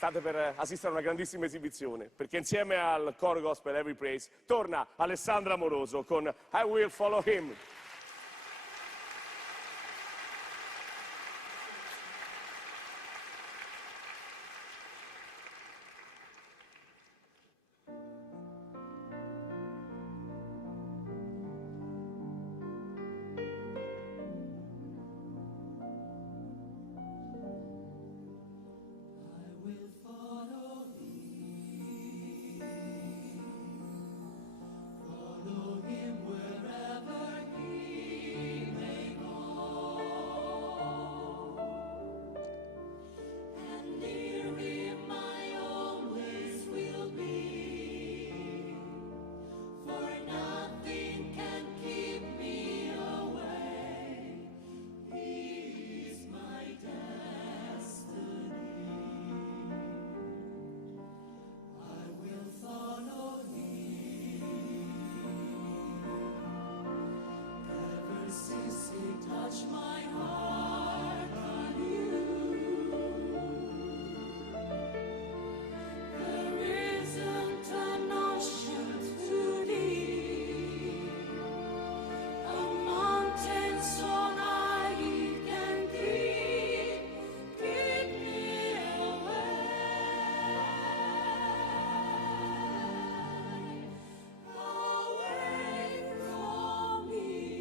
state per assistere a una grandissima esibizione, perché insieme al coro gospel Every Praise torna Alessandra Amoroso con I Will Follow Him. Touch my heart anew. There isn't an ocean too deep, a mountain so high it can keep me away from east.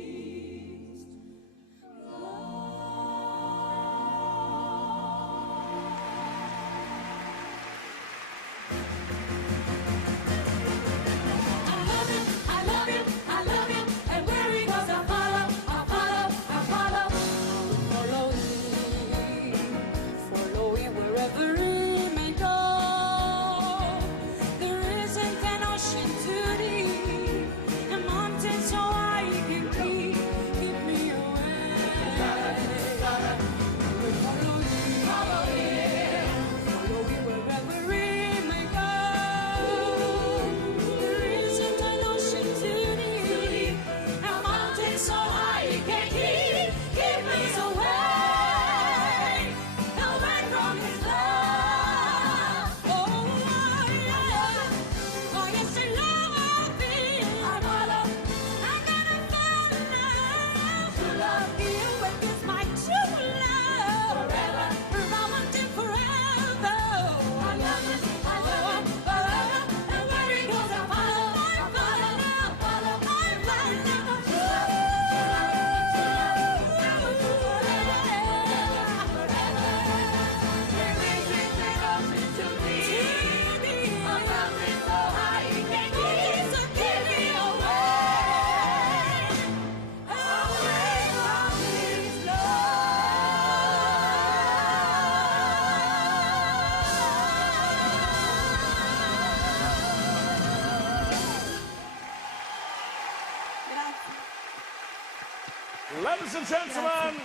Ladies and gentlemen,